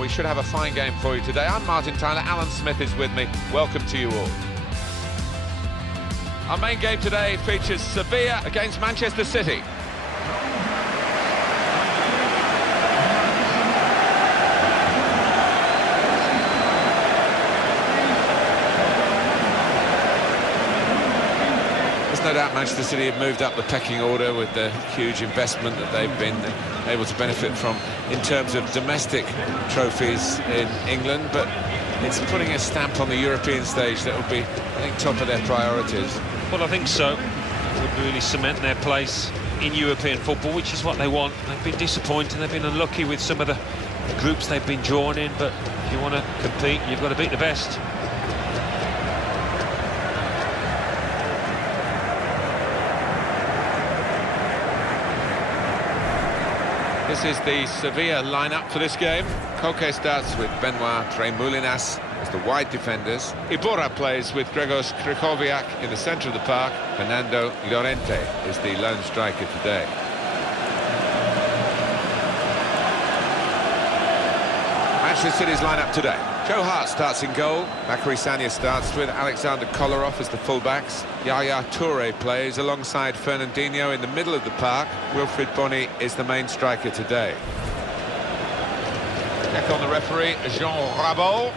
We should have a fine game for you today. I'm Martin Tyler, Alan Smith is with me. Welcome to you all. Our main game today features Sevilla against Manchester City. No doubt Manchester City have moved up the pecking order with the huge investment that they've been able to benefit from in terms of domestic trophies in England, but it's putting a stamp on the European stage that will be, I think, top of their priorities. Well, I think so. It would really cement their place in European football, which is what they want. They've been disappointed, they've been unlucky with some of the groups they've been drawn in, but if you want to compete, you've got to beat the best. This is the Sevilla lineup for this game. Koke starts with Benoit Tremoulinas as the wide defenders. Iborra plays with Grzegorz Krychowiak in the centre of the park. Fernando Llorente is the lone striker today. Manchester City's lineup today. Joe Hart starts in goal. Bakary Sagna starts with Alexander Kolarov as the fullbacks. Yaya Toure plays alongside Fernandinho in the middle of the park. Wilfried Bony is the main striker today. Check on the referee, Jean Rabot.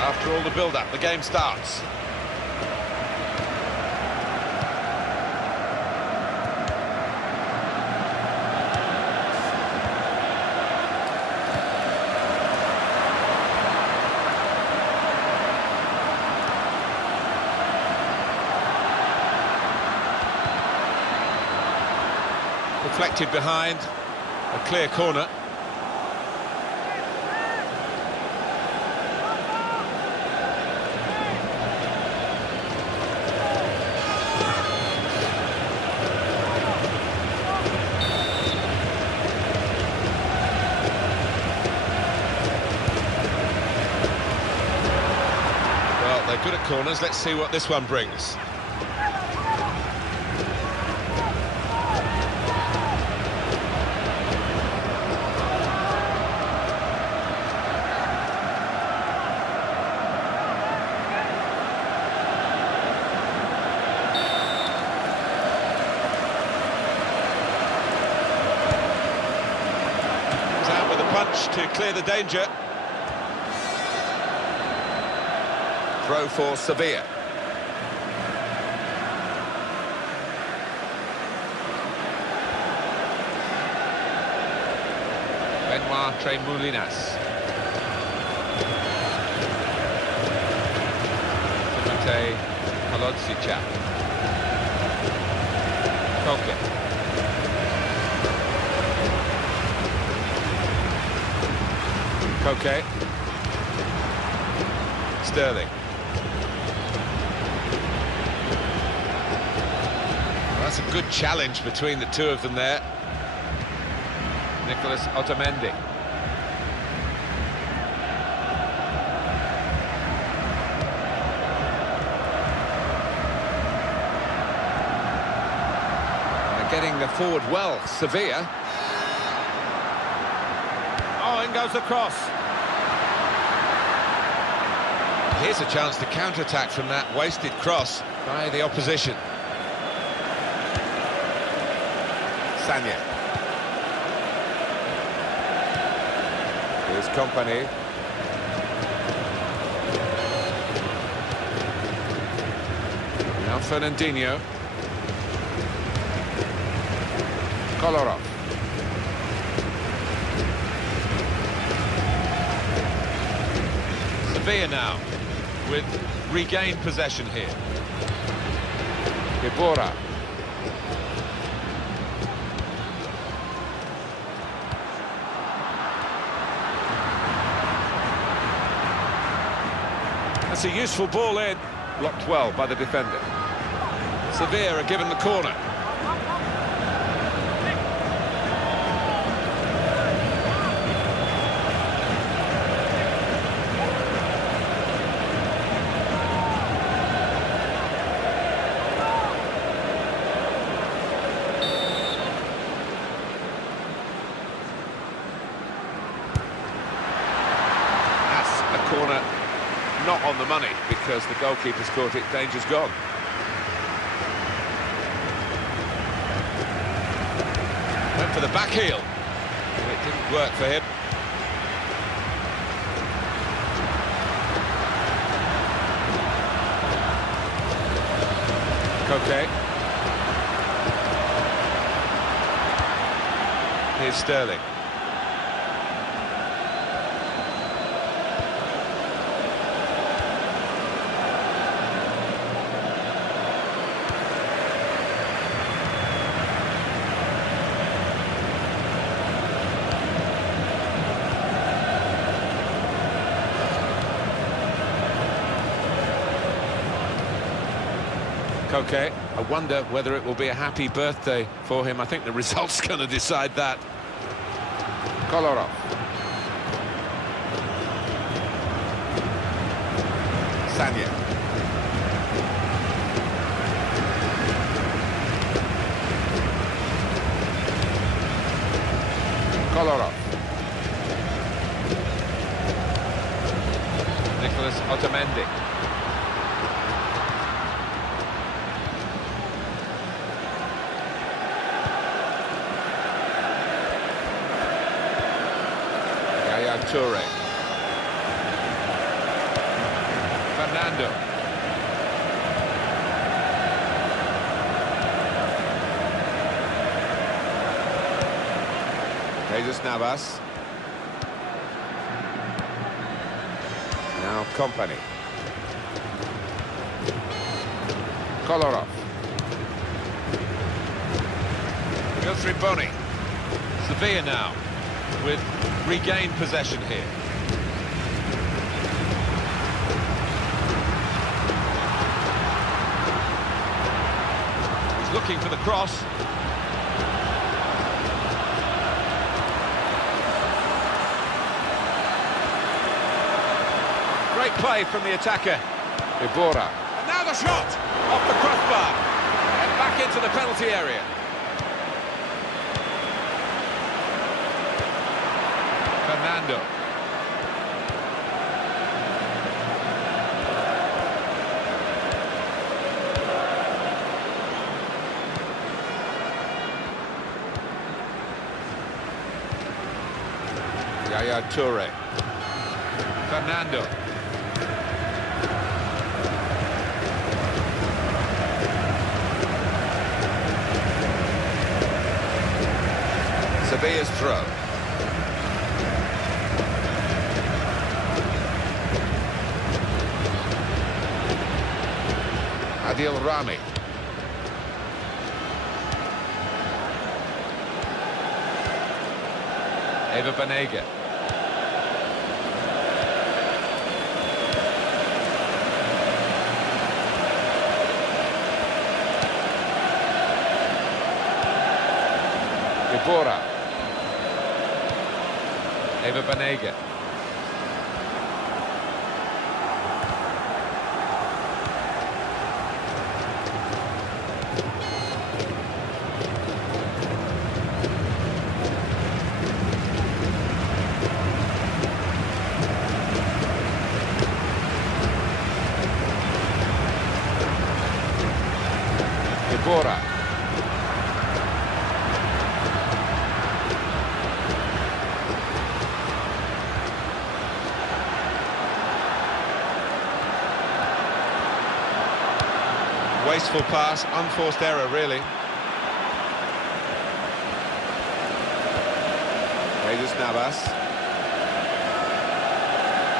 After all the build-up, the game starts. Deflected behind, a clear corner. They're good at corners. Let's see what this one brings. Down with a punch to clear the danger. Throw for Sevilla. Benoit Tremoulinas. Timotei Kalodzic. Koke. Koke. Sterling. That's a good challenge between the two of them there. Nicolas Otamendi. They're getting the forward well, Sevilla. Oh, in goes the cross. Here's a chance to counter-attack from that wasted cross by the opposition. Sagna. Here's Company. Now Fernandinho. Kolarov. Sevilla now with regained possession here. Iborra. That's a useful ball in, blocked well by the defender. Sevilla are given the corner. on the money because the goalkeeper's caught it, danger's gone. Went for the back heel. It didn't work for him. Koke. Here's Sterling. Koke. I wonder whether it will be a happy birthday for him. I think the result's going to decide that. Kolarov. Sanya. Kolarov. Nicholas Otamendi. Toure. Fernando. Jesus Navas. Now Company. Kolarov. Wilfried Bony. Sevilla now with regained possession here. He's looking for the cross. Great play from the attacker. Ibora. And now the shot off the crossbar and back into the penalty area. Fernando. Yaya Toure. Fernando. Sevilla's throw. Adil Rami. Eva Banega. Ibora. Eva Banega. Ibora. Wasteful pass, unforced error, really. Jesus Navas.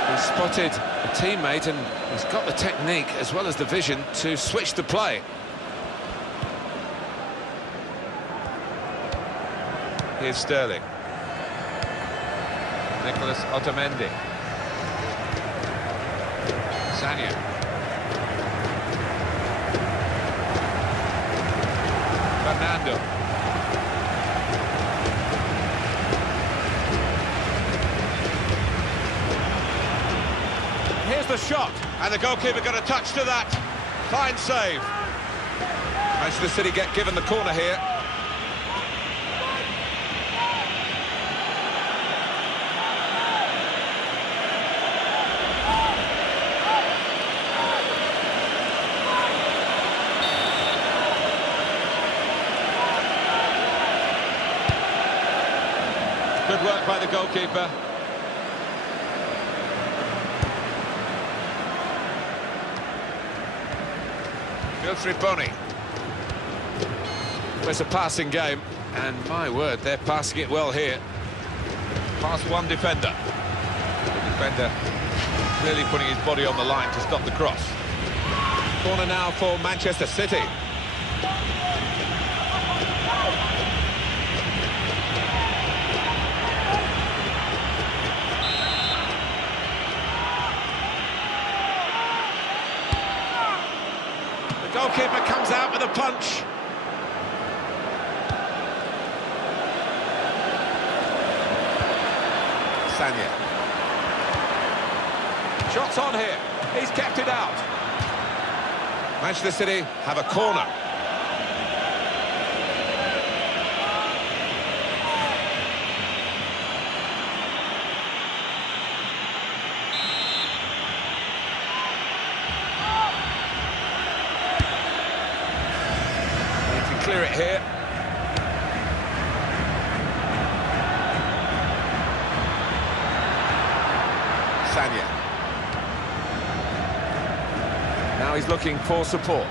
He spotted a teammate and he's got the technique as well as the vision to switch the play. Here's Sterling. Nicholas Otamendi. Sanya. Fernando. Here's the shot, and the goalkeeper got a touch to that. Fine save. Manchester City get given the corner here. Good work by the goalkeeper. Filtriponi. It's a passing game, and my word, they're passing it well here. Past one defender. The defender clearly putting his body on the line to stop the cross. Corner now for Manchester City. The goalkeeper comes out with a punch. Sanya. Shots on here. He's kept it out. Manchester City have a corner. They can clear it here. Sanya. Now he's looking for support.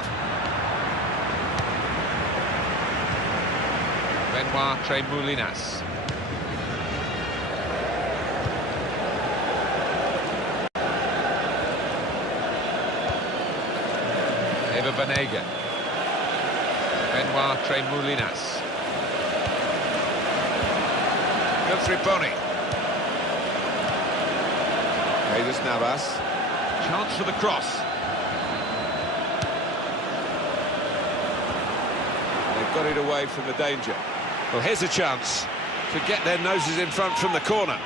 Benoit Tremoulinas. Eva Banega. Benoit Tremoulinas. Filtriponi. Jesus Navas. Chance for the cross. They've got it away from the danger. Well, here's a chance to get their noses in front from the corner.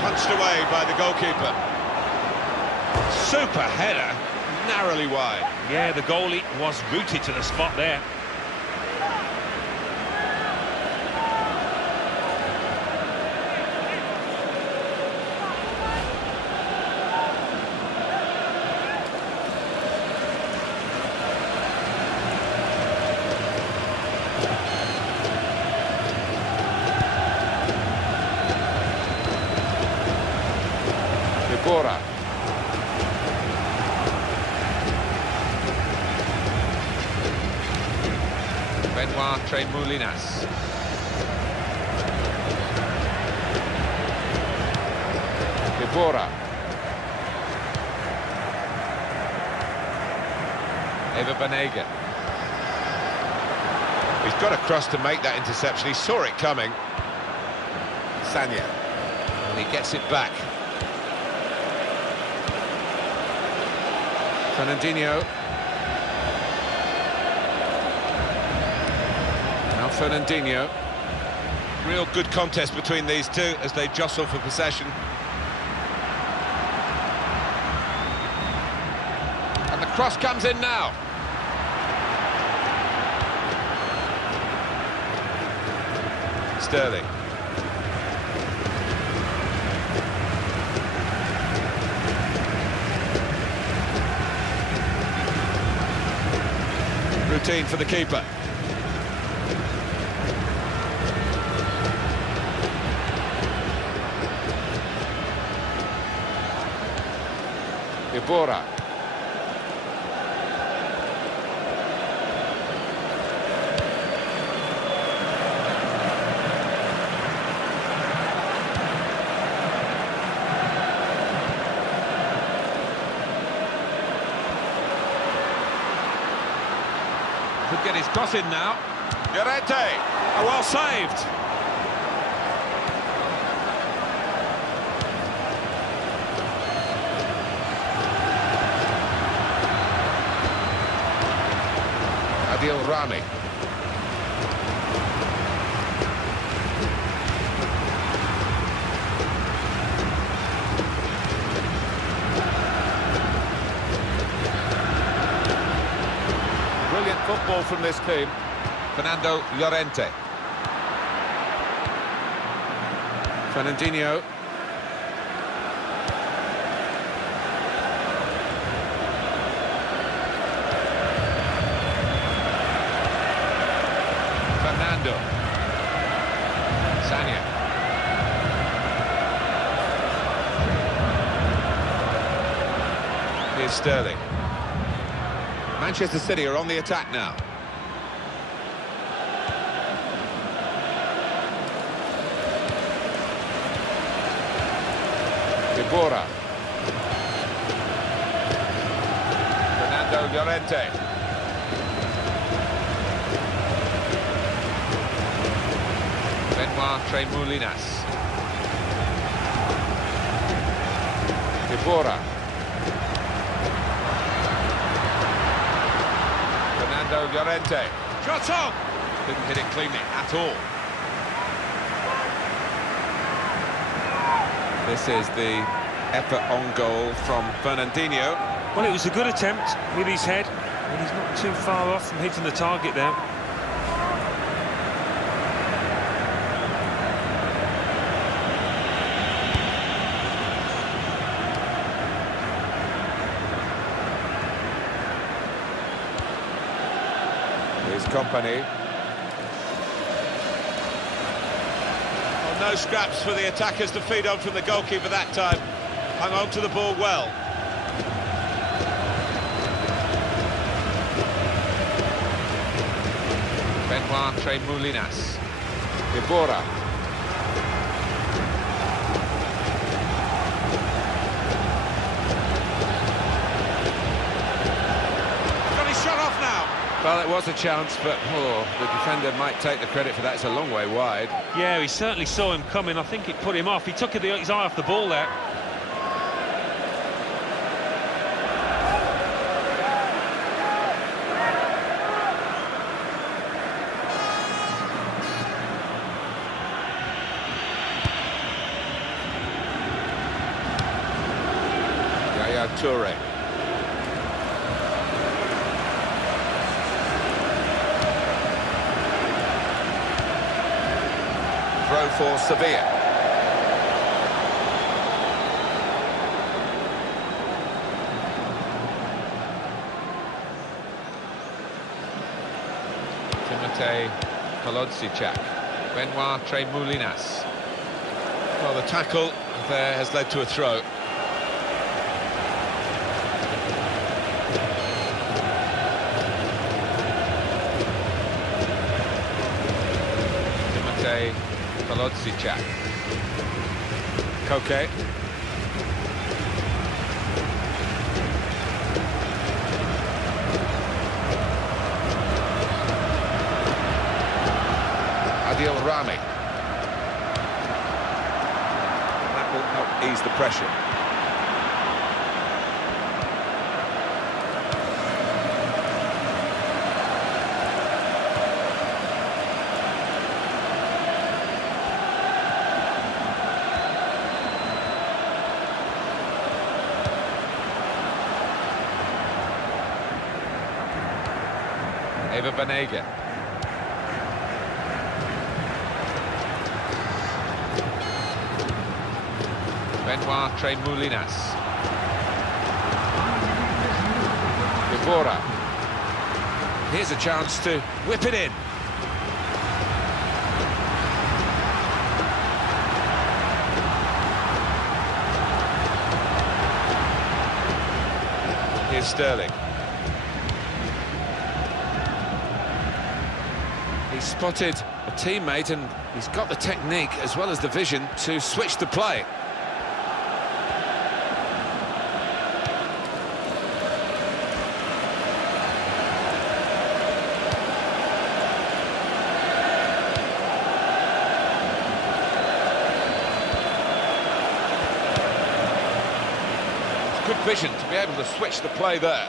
Punched away by the goalkeeper. Super header, narrowly wide. Yeah, the goalie was rooted to the spot there. Bora. Benoit Tremoulinas. Bora. Eva Banega. He's got a cross to make that interception. He saw it coming. Sanya. And he gets it back. Fernandinho. Now Fernandinho. Real good contest between these two as they jostle for possession. And the cross comes in now. Sterling. Routine for the keeper. Ibora. Could get his cross in now. Llorente. Oh, well saved. Adil Rami. football from this team. Fernando Llorente. Fernandinho. Fernando. Sanya. Here's Sterling. Manchester City are on the attack now. Bora. Fernando Llorente. Benoit Tremoulinas. Bora. Fernando Llorente. Shot on! Didn't hit it cleanly at all. This is the effort on goal from Fernandinho. Well, it was a good attempt with his head, and he's not too far off from hitting the target there. His company. No scraps for the attackers to feed on from the goalkeeper that time. Hung on to the ball well. Benoit Tremoulinas. Bora. Got his shot off now. Well, it was a chance, but the defender might take the credit for that. It's a long way wide. Yeah, he certainly saw him coming. I think it put him off. He took his eye off the ball there. Yaya Toure. Throw for Sevilla. Timotej Polodsichak. Benoit Tremoulinas. Well, the tackle there has led to a throw. Timotej Polodsichak. Koke. Adil Rami. That will help ease the pressure. Eva Banega. Benoit Tremoulinas. Bora. Here's a chance to whip it in. Here's Sterling. He's spotted a teammate and he's got the technique as well as the vision to switch the play. It's good vision to be able to switch the play there.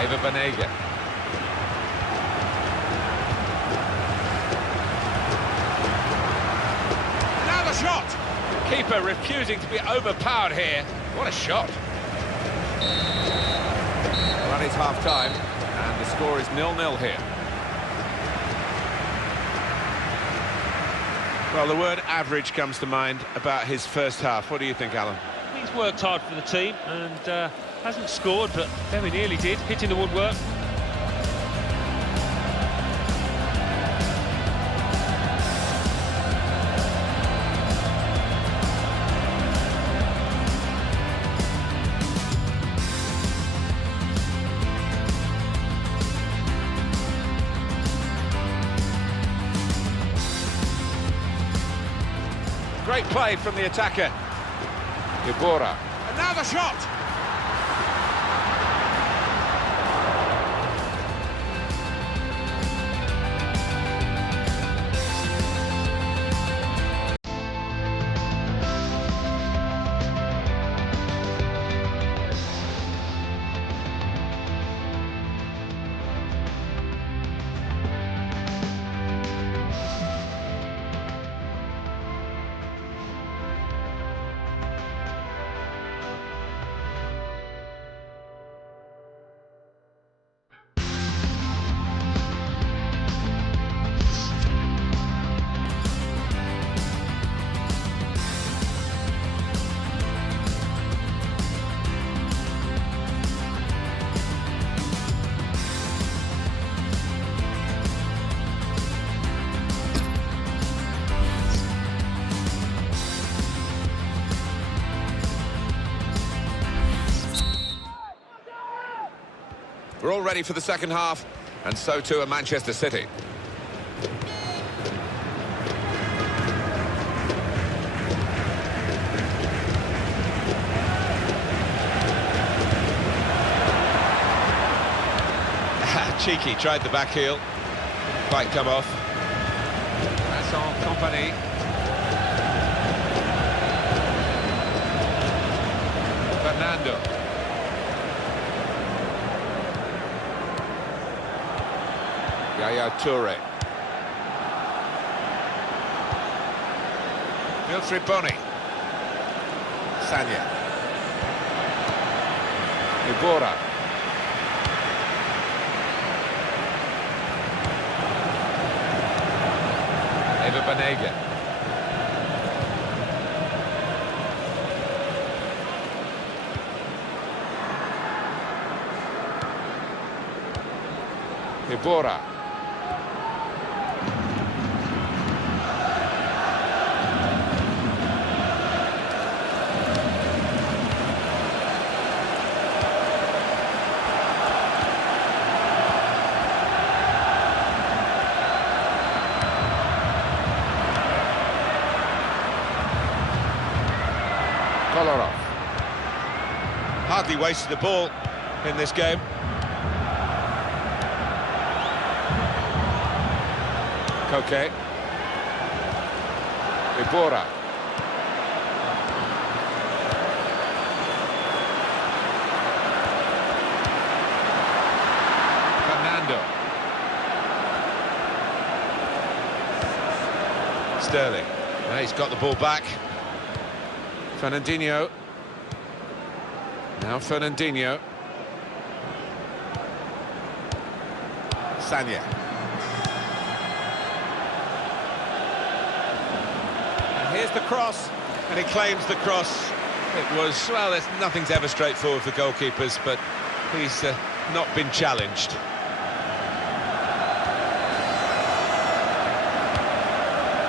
Eva Banega. Now the shot! Keeper refusing to be overpowered here. What a shot. Well, it's half-time, and the score is 0-0 here. Well, the word average comes to mind about his first half. What do you think, Alan? He's worked hard for the team and hasn't scored, but very nearly did, hitting the woodwork. Great play from the attacker. Ibora. And now the shot. We're all ready for the second half, and so too are Manchester City. Cheeky, tried the back heel. Didn't quite come off. That's en compagnie. Fernando. Yaya Toure. Wilfried Bony. Sanya. Ibora. Eva Banega. Ibora. Hardly wasted the ball in this game. Koke. Ibora. Fernando. Sterling. Well, he's got the ball back. Fernandinho. Now Fernandinho. Sanya. And here's the cross, and he claims the cross. It was, well, nothing's ever straightforward for goalkeepers, but he's not been challenged.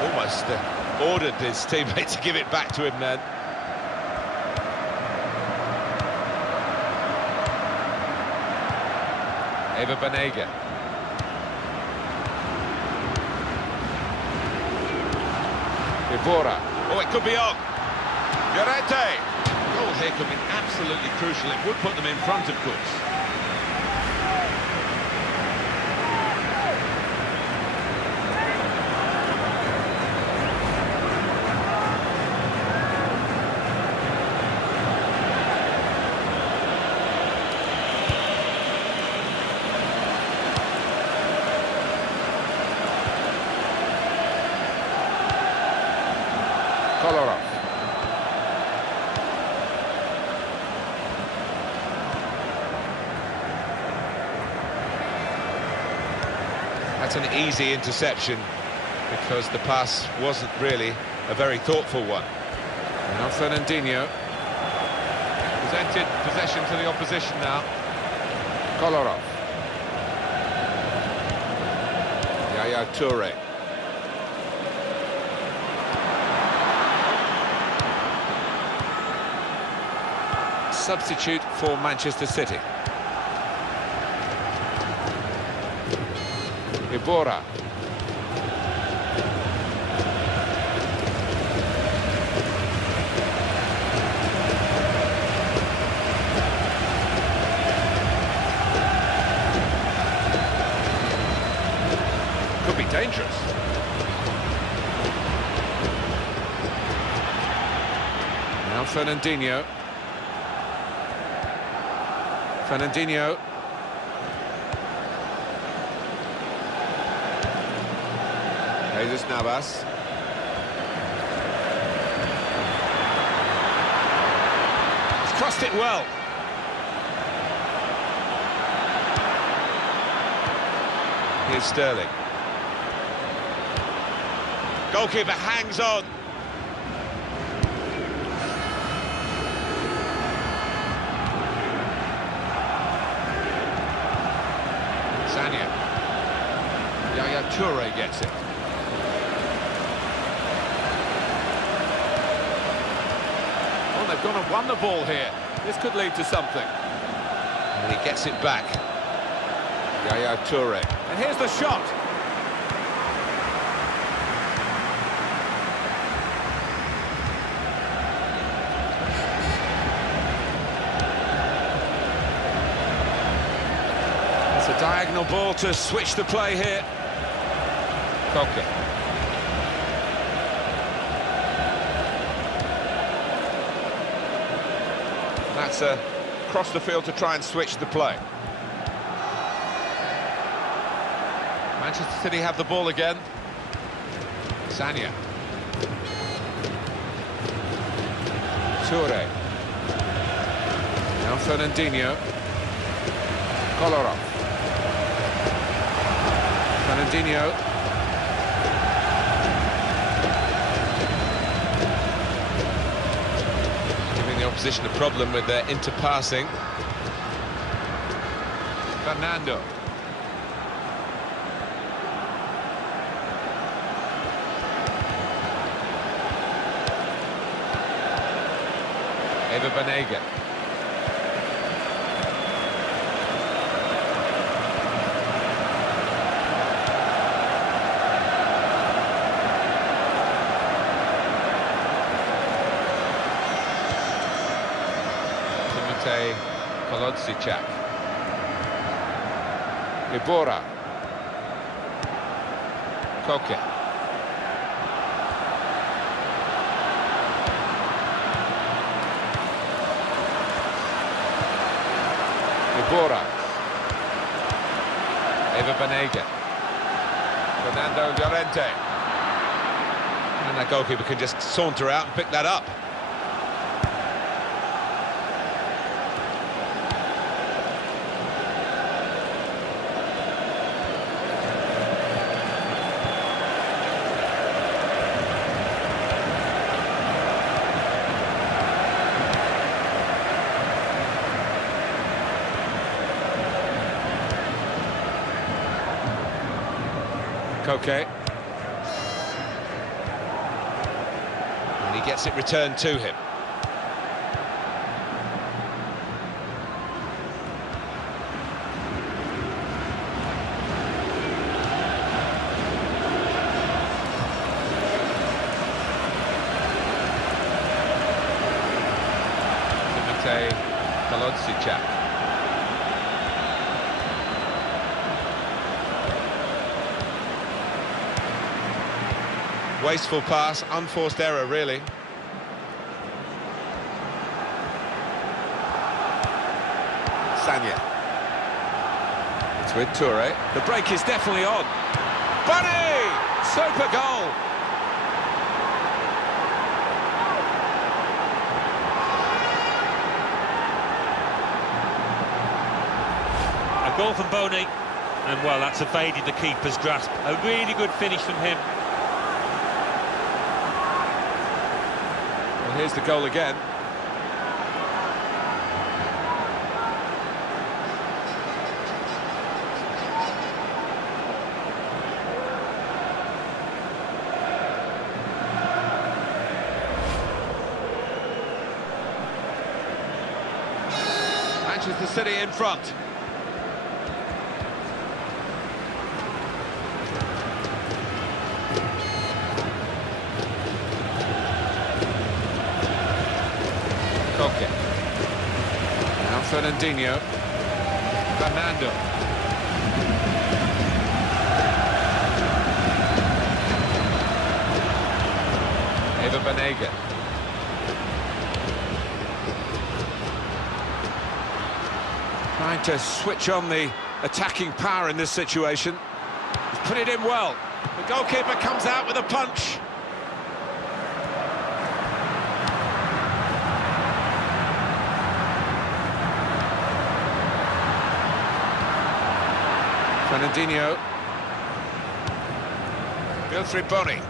Almost ordered his teammate to give it back to him then. Eva Banega. Ibora. Oh, it could be on. Llorente. Goal here could be absolutely crucial. It would put them in front, of course. That's an easy interception because the pass wasn't really a very thoughtful one. Now Fernandinho. Presented possession to the opposition now. Kolarov. Yaya Toure. Substitute for Manchester City. Ibora. Could be dangerous. Now Fernandinho. Fernandinho. Jesus Navas. He's crossed it well. Here's Sterling. Goalkeeper hangs on. Sanya. Yaya Toure gets it. Oh, they've gone and won the ball here. This could lead to something. And he gets it back. Yaya Toure. And here's the shot. It's a diagonal ball to switch the play here. Koke. That's across the field to try and switch the play. Manchester City have the ball again. Sanya. Toure. Now Fernandinho. Kolarov. Fernandinho. Giving the opposition a problem with their interpassing. Fernando. Eva Banega. Timotej Kolodziejczak. Ibora. Koke. Ibora. Eva Banega. Fernando Llorente. And that goalkeeper can just saunter out and pick that up. Koke. And he gets it returned to him. Timotej Kolodziejczak. Wasteful pass, unforced error, really. Sanya. It's with Toure. The break is definitely on. Bunny! Super goal! A goal from Boney, and well, that's evaded the keeper's grasp. A really good finish from him. Well, here's the goal again. Manchester City in front. Koke. Now Fernandinho. Fernando. Eva Banega. Trying to switch on the attacking power in this situation. He's put it in well. The goalkeeper comes out with a punch. Fernandinho. Wilfried Bony.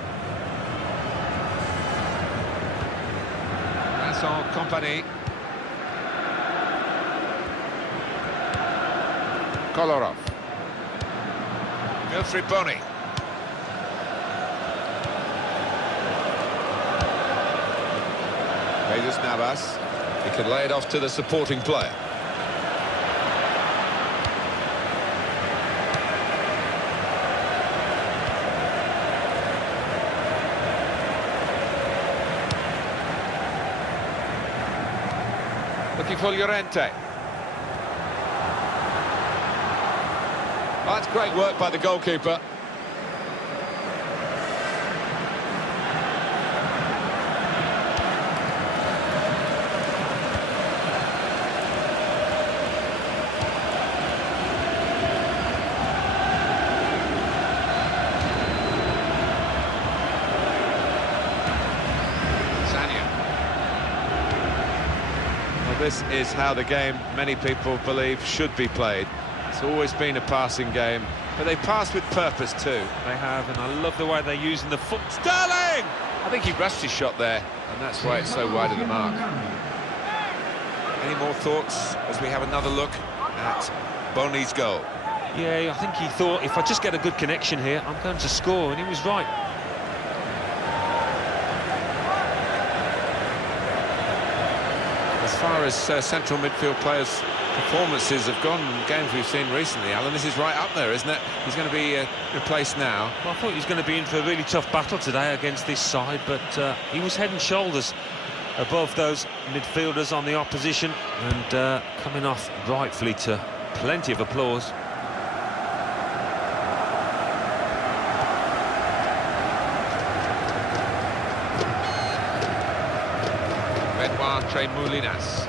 Vincent Kompany. Kolarov. Wilfried Bony. Jesus Navas. He can lay it off to the supporting player. Looking for Llorente. Oh, that's great work by the goalkeeper. This is how the game, many people believe, should be played. It's always been a passing game, but they pass with purpose too. They have, and I love the way they're using the foot. Sterling! I think he rushed his shot there, and that's why it's so wide of the mark. Any more thoughts as we have another look at Bony's goal? Yeah, I think he thought, if I just get a good connection here, I'm going to score, and he was right. As far as central midfield players' performances have gone in games we've seen recently, Alan, this is right up there, isn't it? He's going to be replaced now. Well, I thought he was going to be in for a really tough battle today against this side, but he was head and shoulders above those midfielders on the opposition, and coming off rightfully to plenty of applause. Moulinas.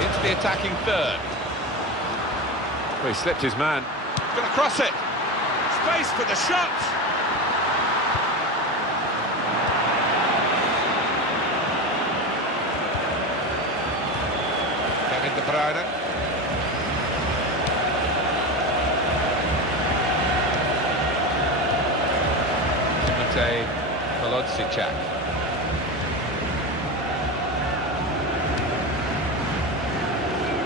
Into the attacking third. Well, he slipped his man. He's going to cross it. Space for the shot. De Bruyne. Timotej Kolodsichak.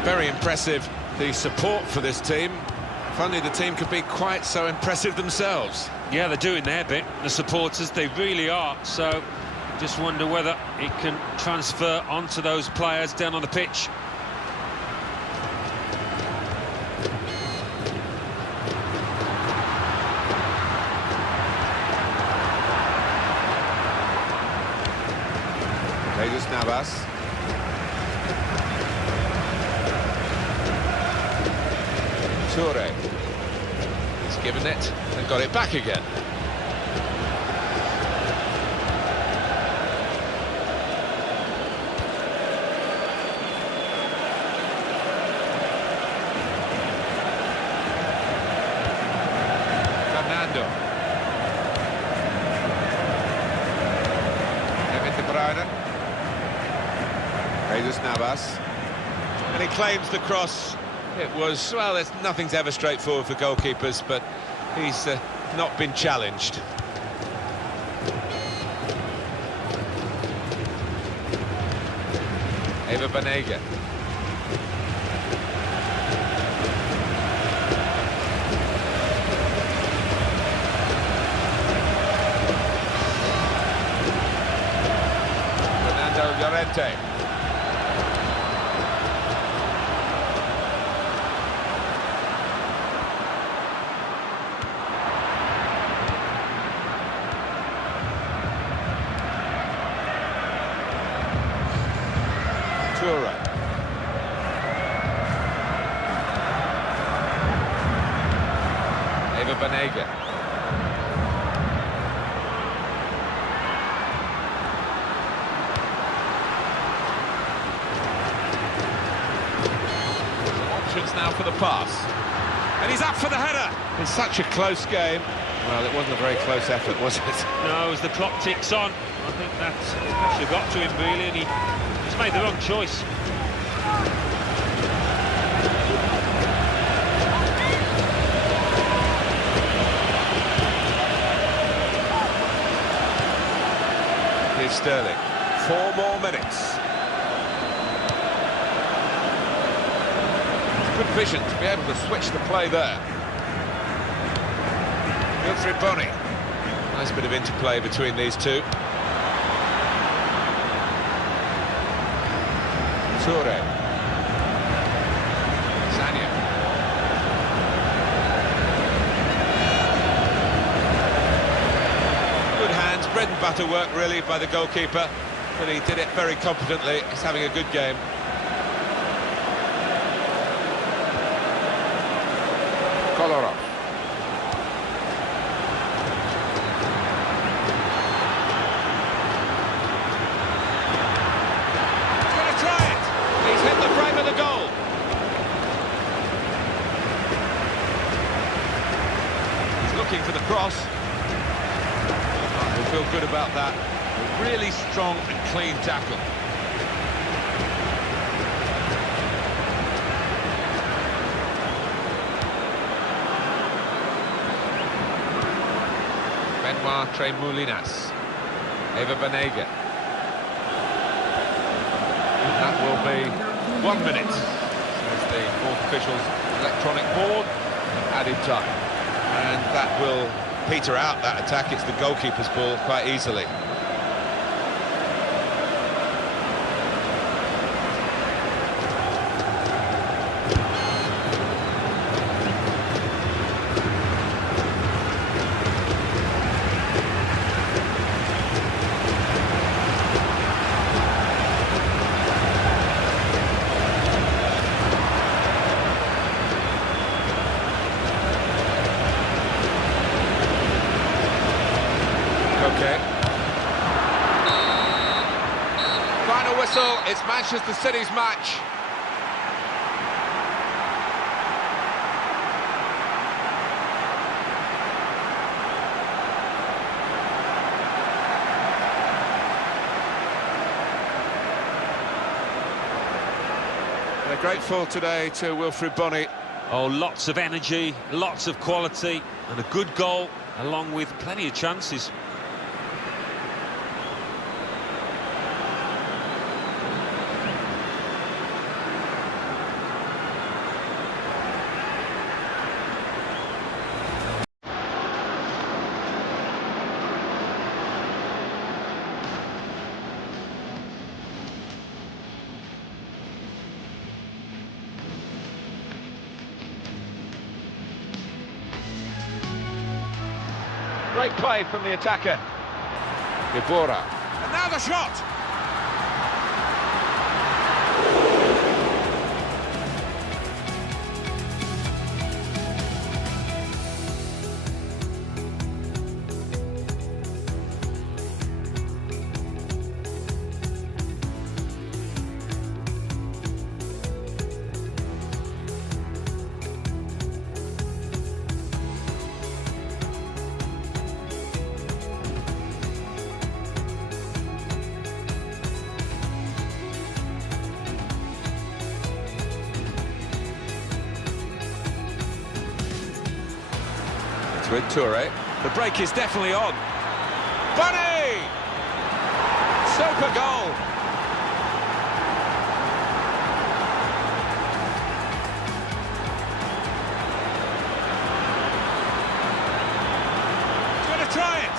Very impressive, the support for this team. If only the team could be quite so impressive themselves. Yeah, they're doing their bit, the supporters, they really are. So, just wonder whether it can transfer onto those players down on the pitch. Jesus Navas. Toure. He's given it and got it back again. Jesus Navas. And he claims the cross. It was, well, nothing's ever straightforward for goalkeepers, but he's not been challenged. Eva Banega. Fernando Llorente. Eva Banega. Options now for the pass. And he's up for the header. It's such a close game. Well, it wasn't a very close effort, was it? No, as the clock ticks on, I think that's pressure got to him, really, and he's made the wrong choice. Here's Sterling. 4 more minutes. Good vision to be able to switch the play there. Wilfried Bony. Nice bit of interplay between these two. Toure. Zania. Good hands, bread and butter work really by the goalkeeper, but he did it very competently. He's having a good game. Kolarov. Looking for the cross. We'll feel good about that. A really strong and clean tackle. Benoit Tremoulinas. Eva Banega. That will be 1 minute. Says the fourth official's electronic board. Added time. And that will peter out that attack. It's the goalkeeper's ball quite easily. Okay. Final whistle, it's Manchester City's match. They're grateful today to Wilfried Bony. Oh, lots of energy, lots of quality, and a good goal, along with plenty of chances. Great play from the attacker. Ibora. And now the shot! with Toure. The break is definitely on. Bunny! Super goal! He's going to try it!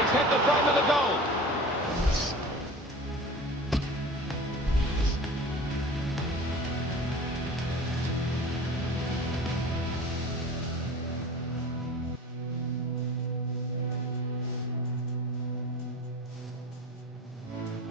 He's hit the front of the goal.